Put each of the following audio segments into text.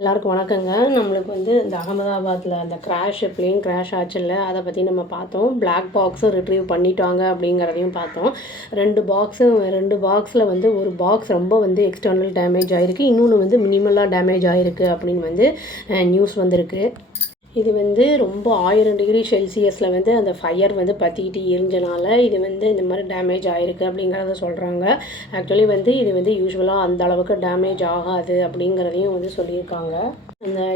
எல்லாருக்கும் வணக்கங்க. நம்மளுக்கு வந்து இந்த அகமதாபாத்தில் அந்த பிளேன் கிராஷ் ஆச்சுல்ல, அதை பற்றி நம்ம பார்த்தோம். பிளாக் பாக்ஸும் ரிட்ரீவ் பண்ணிட்டாங்க அப்படிங்கிறதையும் பார்த்தோம். 2 பாக்ஸில் வந்து ஒரு பாக்ஸ் ரொம்ப வந்து எக்ஸ்டர்னல் டேமேஜ் ஆகிருக்கு, இன்னொன்று வந்து மினிமலாக டேமேஜ் ஆகிருக்கு அப்படின்னு வந்து நியூஸ் வந்திருக்கு. இது வந்து ரொம்ப 1000 டிகிரி செல்சியஸில் வந்து அந்த ஃபயர் வந்து பற்றிக்கிட்டு எரிஞ்சனால இது வந்து இந்த மாதிரி டேமேஜ் ஆகிருக்கு அப்படிங்கிறத சொல்கிறாங்க. ஆக்சுவலி வந்து இது வந்து யூஸ்வலாக அந்த அளவுக்கு டேமேஜ் ஆகாது அப்படிங்கிறதையும் வந்து சொல்லியிருக்காங்க.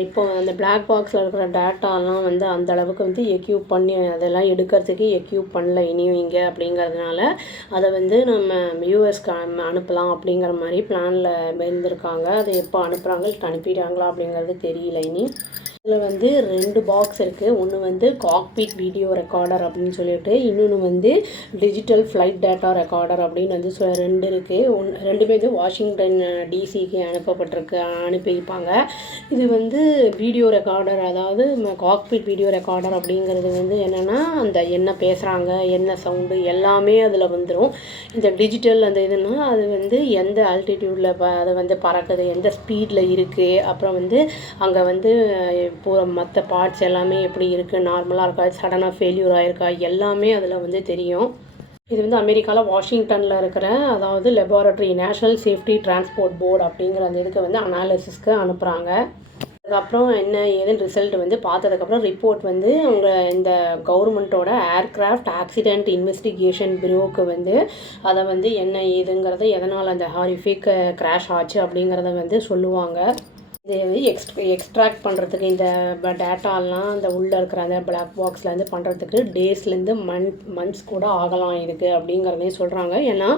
இப்போ அந்த பிளாக் பாக்ஸில் இருக்கிற டேட்டாலாம் வந்து அந்த அளவுக்கு வந்து எக்யூப் பண்ணி அதெல்லாம் எடுக்கிறதுக்கு எக்யூப் பண்ணல இனியும் இங்கே அப்படிங்கிறதுனால அதை வந்து நம்ம யூஎஸ்க்கு அனுப்பலாம் அப்படிங்கிற மாதிரி பிளானில் இருந்திருக்காங்க. அதை எப்போ அனுப்பிடுறாங்களா அப்படிங்கிறது தெரியல இனி. இதில் வந்து 2 பாக்ஸ் இருக்குது. ஒன்று வந்து காக்பிட் வீடியோ ரெக்கார்டர் அப்படின்னு சொல்லிட்டு, இன்னொன்று வந்து டிஜிட்டல் ஃப்ளைட் டேட்டா ரெக்கார்டர் அப்படின்னு வந்து 2 இருக்குது. ரெண்டுமே வந்து வாஷிங்டன் டிசிக்கு அனுப்பியிருப்பாங்க. இது வந்து வீடியோ ரெக்கார்டர், அதாவது காக்பிட் வீடியோ ரெக்கார்டர் அப்படிங்கிறது வந்து என்னென்னா அந்த என்ன பேசுகிறாங்க, என்ன சவுண்டு எல்லாமே அதில் வந்துடும். இந்த டிஜிட்டல் அந்த இதுன்னா அது வந்து எந்த ஆல்டிடியூடில் அது வந்து பறக்குது, எந்த ஸ்பீடில் இருக்குது, அப்புறம் வந்து அங்கே வந்து மற்ற பார்ட்ஸ் எல்லாமே எப்படி இருக்குது, நார்மலாக இருக்கா, சடனாக ஃபெயில்யூர் ஆகிருக்கா, எல்லாமே அதில் வந்து தெரியும். இது வந்து அமெரிக்காவில் வாஷிங்டனில் இருக்கிற அதாவது laboratory national safety transport board அப்படிங்கிற அந்த இதுக்கு வந்து அனாலிசிஸ்க்கு அனுப்புகிறாங்க. அதுக்கப்புறம் என்ன ஏதுன்னு ரிசல்ட் வந்து பார்த்ததுக்கப்புறம் ரிப்போர்ட் வந்து அவங்க இந்த கவர்மெண்ட்டோட ஏர்க்ராஃப்ட் ஆக்சிடெண்ட் இன்வெஸ்டிகேஷன் பியூரோவுக்கு வந்து அதை வந்து என்ன ஏதுங்கிறத, எதனால் அந்த ஹாரிஃபிக் கிராஷ் ஆச்சு அப்படிங்கிறத வந்து சொல்லுவாங்க. இதை வந்து எக்ஸ்ட்ராக்ட் பண்ணுறதுக்கு இந்த டேட்டாலாம் அந்த உள்ளே இருக்கிற அந்த பிளாக் பாக்ஸ்லேருந்து பண்ணுறதுக்கு டேஸ்லேருந்து மந்த்ஸ் கூட ஆகலாம் இருக்குது அப்படிங்கிறதையும் சொல்கிறாங்க. ஏன்னா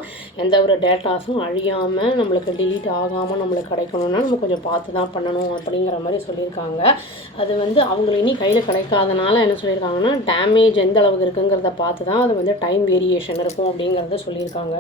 எந்த ஒரு டேட்டாஸும் அழியாமல் நம்மளுக்கு டிலீட் ஆகாமல் நம்மளுக்கு கிடைக்கணுன்னா நம்ம கொஞ்சம் பார்த்து தான் பண்ணணும் அப்படிங்கிற மாதிரி சொல்லியிருக்காங்க. அது வந்து அவங்களுக்கு இனி கையில் கிடைக்காதனால என்ன சொல்லியிருக்காங்கன்னா, டேமேஜ் எந்த அளவுக்கு இருக்குங்கிறத பார்த்து தான் அது வந்து டைம் வேரியேஷன் இருக்கும் அப்படிங்கிறத சொல்லியிருக்காங்க.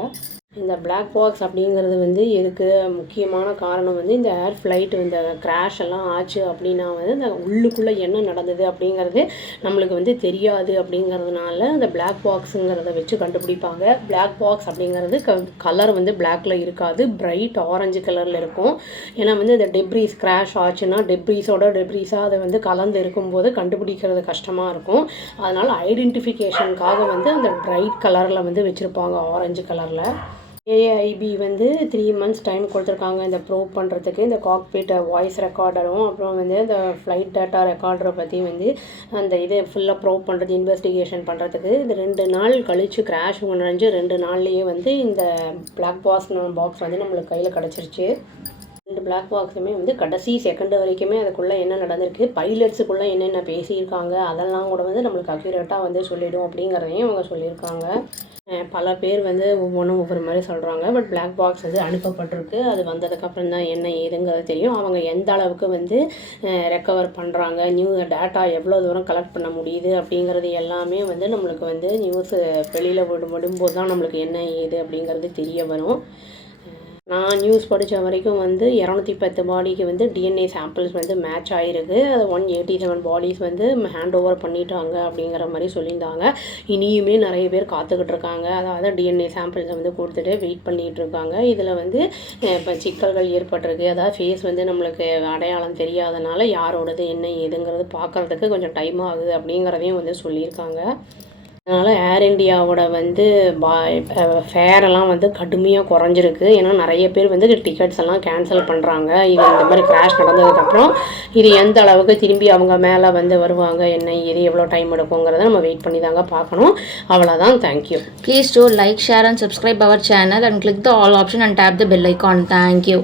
இந்த பிளாக் பாக்ஸ் அப்படிங்கிறது வந்து எதுக்கு முக்கியமான காரணம் வந்து இந்த ஏர் ஃப்ளைட் இந்த கிராஷ் எல்லாம் ஆச்சு அப்படின்னா வந்து இந்த உள்ளுக்குள்ளே என்ன நடந்தது அப்படிங்கிறது நம்மளுக்கு வந்து தெரியாது. அப்படிங்கிறதுனால இந்த பிளாக் பாக்ஸுங்கிறத வச்சு கண்டுபிடிப்பாங்க. பிளாக் பாக்ஸ் அப்படிங்கிறது கலர் வந்து பிளாக்ல இருக்காது, பிரைட் ஆரஞ்சு கலரில் இருக்கும். ஏன்னா வந்து இந்த டெப்ரீஸ் கிராஷ் ஆச்சுன்னா டெப்ரீஸாக அதை வந்து கலந்து இருக்கும்போது கண்டுபிடிக்கிறது கஷ்டமாக இருக்கும். அதனால் ஐடென்டிஃபிகேஷனுக்காக வந்து அந்த பிரைட் கலரில் வந்து வச்சுருப்பாங்க, ஆரஞ்சு கலரில். ஏஐபி வந்து 3 மந்த்ஸ் டைம் கொடுத்துருக்காங்க இந்த ப்ரூவ் பண்ணுறதுக்கு. இந்த காக்பிட் வாய்ஸ் ரெக்கார்டரும் அப்புறம் வந்து இந்த ஃப்ளைட் டேட்டா ரெக்கார்டரை பற்றி வந்து அந்த இது ஃபுல்லாக ப்ரூவ் பண்ணுறது, இன்வெஸ்டிகேஷன் பண்ணுறதுக்கு. இது 2 நாள் கழித்து கிராஷ் முடிஞ்சு 2 நாள்லேயே வந்து இந்த பிளாக் பாக்ஸ் வந்து நம்மளுக்கு கையில் கிடச்சிருச்சு. 2 பிளாக் பாக்ஸுமே வந்து கடைசி செகண்ட் வரைக்குமே அதுக்குள்ளே என்ன நடந்திருக்கு, பைலட்ஸுக்குள்ளே என்னென்ன பேசியிருக்காங்க அதெல்லாம் கூட வந்து நம்மளுக்கு அக்யூரேட்டாக வந்து சொல்லிவிடும் அப்படிங்கிறதையும் அவங்க சொல்லியிருக்காங்க. பல பேர் வந்து ஒவ்வொரு மாதிரி சொல்கிறாங்க. பட் பிளாக் பாக்ஸ் வந்து அனுப்பப்பட்டிருக்கு. அது வந்ததுக்கப்புறம் தான் என்ன ஏதுங்கிறது தெரியும். அவங்க எந்த அளவுக்கு வந்து ரெக்கவர் பண்ணுறாங்க, டேட்டா எவ்வளோ தூரம் கலெக்ட் பண்ண முடியுது அப்படிங்கிறது எல்லாமே வந்து நம்மளுக்கு வந்து நியூஸ் வெளியில் விடும்போது தான் நம்மளுக்கு என்ன ஏது அப்படிங்கிறது தெரிய வரும். நான் நியூஸ் படித்த வரைக்கும் வந்து 210 பாடிக்கு வந்து டிஎன்ஏ சாம்பிள்ஸ் வந்து மேட்ச் ஆகிருக்கு. அது 187 பாடிஸ் வந்து ஹேண்ட் ஓவர் பண்ணிட்டாங்க அப்படிங்கிற மாதிரி சொல்லியிருந்தாங்க. இனியுமே நிறைய பேர் காத்துக்கிட்டு இருக்காங்க. அதாவது டிஎன்ஏ சாம்பிள்ஸை வந்து கொடுத்துட்டு வெயிட் பண்ணிகிட்டு இருக்காங்க. இதில் வந்து இப்போ சிக்கல்கள் ஏற்பட்டிருக்கு. அதாவது ஃபேஸ் வந்து நம்மளுக்கு அடையாளம் தெரியாதனால யாரோடது என்ன ஏதுங்கிறது பார்க்குறதுக்கு கொஞ்சம் டைம் ஆகுது அப்படிங்கிறதையும் வந்து சொல்லியிருக்காங்க. அதனால் ஏர் இண்டியாவோட வந்து ஃபேரெல்லாம் வந்து கடுமையாக குறைஞ்சிருக்கு. ஏன்னா நிறைய பேர் வந்து டிக்கெட்ஸ் எல்லாம் கேன்சல் பண்ணுறாங்க. இது இந்த மாதிரி கிராஷ் நடந்ததுக்கப்புறம் இது எந்த அளவுக்கு திரும்பி அவங்க மேலே வந்து வருவாங்க, என்ன இது எவ்வளோ டைம் எடுக்குங்கிறத நம்ம வெயிட் பண்ணி தாங்க பார்க்கணும். அவ்வளோதான். Thank you. Please do like, share and subscribe our channel and click the all option and tap the bell icon. Thank you.